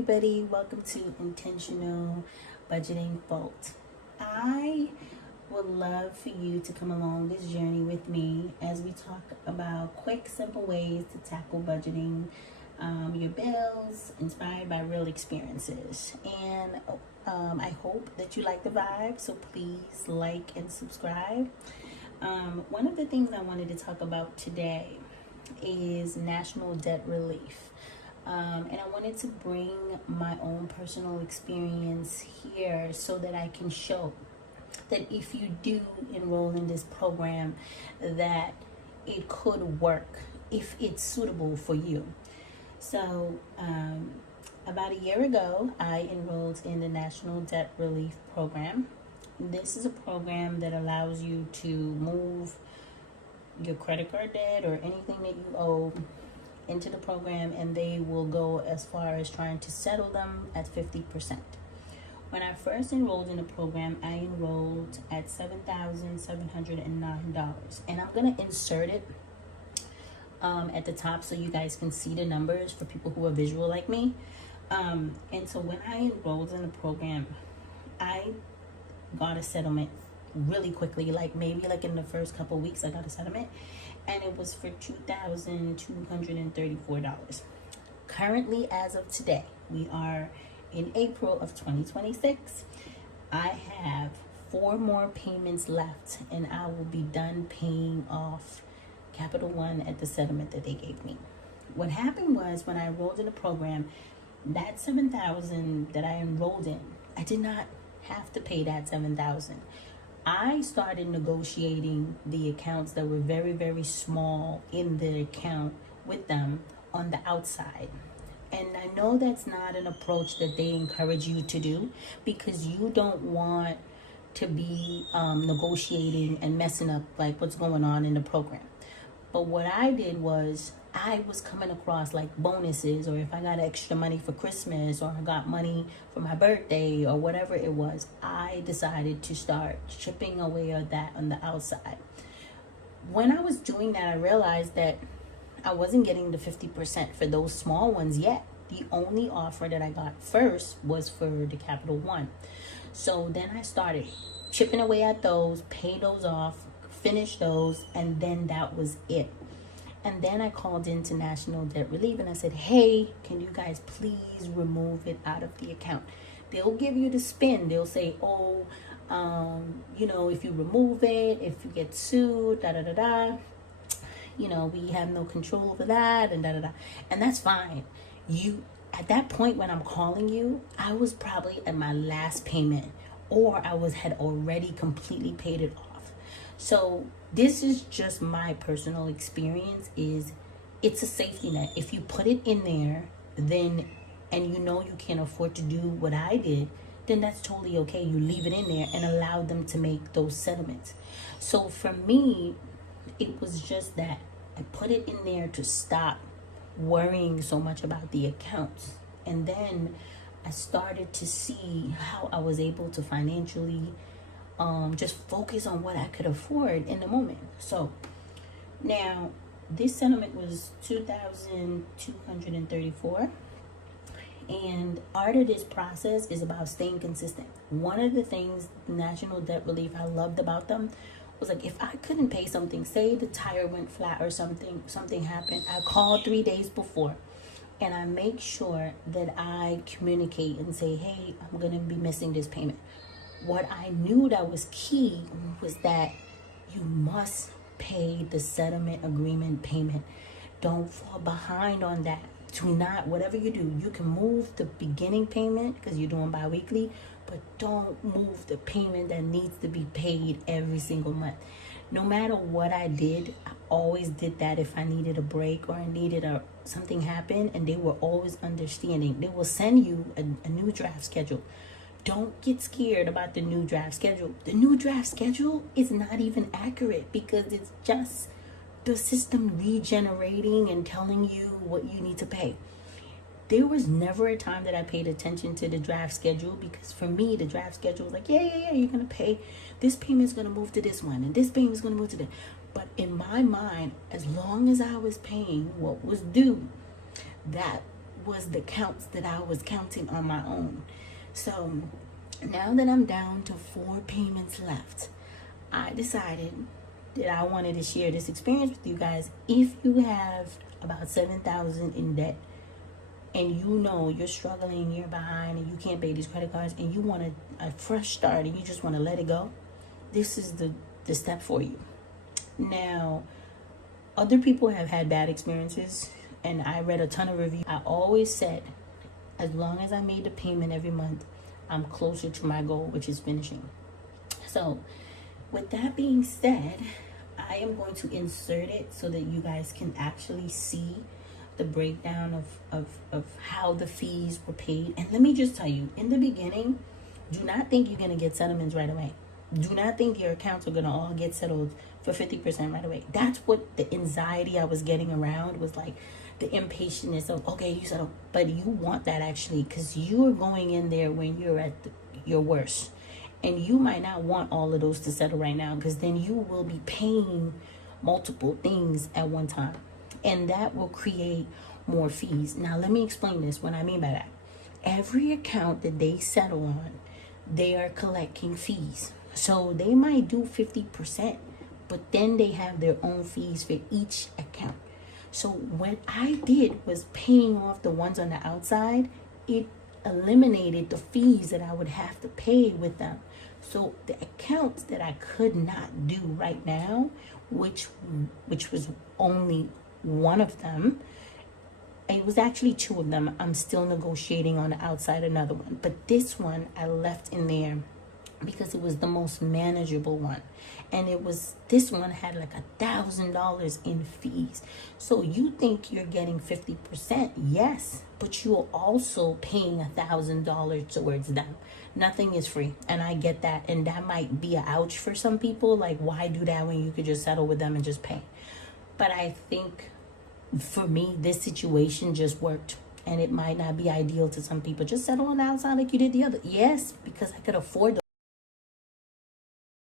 everybody, welcome to Intentional Budgeting Vault. I would love for you to come along this journey with me as we talk about quick, simple ways to tackle budgeting your bills inspired by real experiences. And I hope that you like the vibe, so please like and subscribe. One of the things I wanted to talk about today is national debt relief. And I wanted to bring my own personal experience here so that I can show that if you do enroll in this program, that it could work if it's suitable for you. So about a year ago, I enrolled in the National Debt Relief Program. This is a program that allows you to move your credit card debt or anything that you owe into the program, and they will go as far as trying to settle them at 50%. When I first enrolled in the program, I enrolled at $7,709, and I'm gonna insert it at the top so you guys can see the numbers for people who are visual like me. And so when I enrolled in the program, I got a settlement really quickly, maybe in the first couple of weeks I got a settlement, and it was for $2,234. Currently, as of today, we are in April of 2026. I have 4 more payments left and I will be done paying off Capital One at the settlement that they gave me. What happened was, when I enrolled in the program, that $7,000 that I enrolled in, I did not have to pay that $7,000. I started negotiating the accounts that were very, very small in the account with them on the outside. And I know that's not an approach that they encourage you to do, because you don't want to be negotiating and messing up what's going on in the program. But what I did was, I was coming across bonuses, or if I got extra money for Christmas, or I got money for my birthday, or whatever it was, I decided to start chipping away at that on the outside. When I was doing that, I realized that I wasn't getting the 50% for those small ones yet. The only offer that I got first was for the Capital One. So then I started chipping away at those, pay those off, finish those, and then that was it. And then I called into National Debt Relief and I said, hey, can you guys please remove it out of the account? They'll give you the spin. They'll say, if you remove it, if you get sued, we have no control over that, and And that's fine. At that point when I'm calling you, I was probably at my last payment, or I had already completely paid it off. So this is just my personal experience. It's a safety net. If you put it in there, then, and you can't afford to do what I did, then that's totally okay. You leave it in there and allow them to make those settlements. So for me, it was just that I put it in there to stop worrying so much about the accounts. And then I started to see how I was able to financially just focus on what I could afford in the moment. So now this settlement was $2,234, and part of this process is about staying consistent. One of the things National Debt Relief I loved about them was, if I couldn't pay something, say the tire went flat or something happened, I called 3 days before and I make sure that I communicate and say, hey, I'm gonna be missing this payment. What I knew that was key was that you must pay the settlement agreement payment. Don't fall behind on that. Do not, whatever you do, you can move the beginning payment because you're doing bi-weekly, but don't move the payment that needs to be paid every single month. No matter what I did, I always did that if I needed a break or I needed something happen, and they were always understanding. They will send you a new draft schedule. Don't get scared about the new draft schedule. The new draft schedule is not even accurate because it's just the system regenerating and telling you what you need to pay. There was never a time that I paid attention to the draft schedule, because for me, the draft schedule was yeah, you're going to pay. This payment's going to move to this one, and this payment's going to move to that. But in my mind, as long as I was paying what was due, that was the counts that I was counting on my own. So now that I'm down to 4 payments left, I decided that I wanted to share this experience with you guys. If you have about $7,000 in debt and you know you're struggling, you're behind, and you can't pay these credit cards, and you want a fresh start and you just want to let it go, this is the step for you. Now, other people have had bad experiences, and I read a ton of reviews. I always said, as long as I made the payment every month, I'm closer to my goal, which is finishing. So with that being said, I am going to insert it so that you guys can actually see the breakdown of how the fees were paid. And let me just tell you, in the beginning, do not think you're going to get settlements right away. Do not think your accounts are going to all get settled for 50% right away. That's what the anxiety I was getting around was, like the impatientness of, okay, you settle. But you want that actually, because you're going in there when you're at your worst. And you might not want all of those to settle right now, because then you will be paying multiple things at one time. And that will create more fees. Now, let me explain this, what I mean by that. Every account that they settle on, they are collecting fees. So they might do 50%, but then they have their own fees for each account. So what I did was paying off the ones on the outside. It eliminated the fees that I would have to pay with them. So the accounts that I could not do right now, which was only one of them, it was actually 2 of them. I'm still negotiating on the outside another one, but this one I left in there because it was the most manageable one. And this one had like $1,000 in fees. So you think you're getting 50%, yes, but you're also paying $1,000 towards them. Nothing is free, and I get that, and that might be a ouch for some people, like, why do that when you could just settle with them and just pay? But I think for me, this situation just worked, and it might not be ideal to some people. Just settle on the outside like you did the other. Yes, because I could afford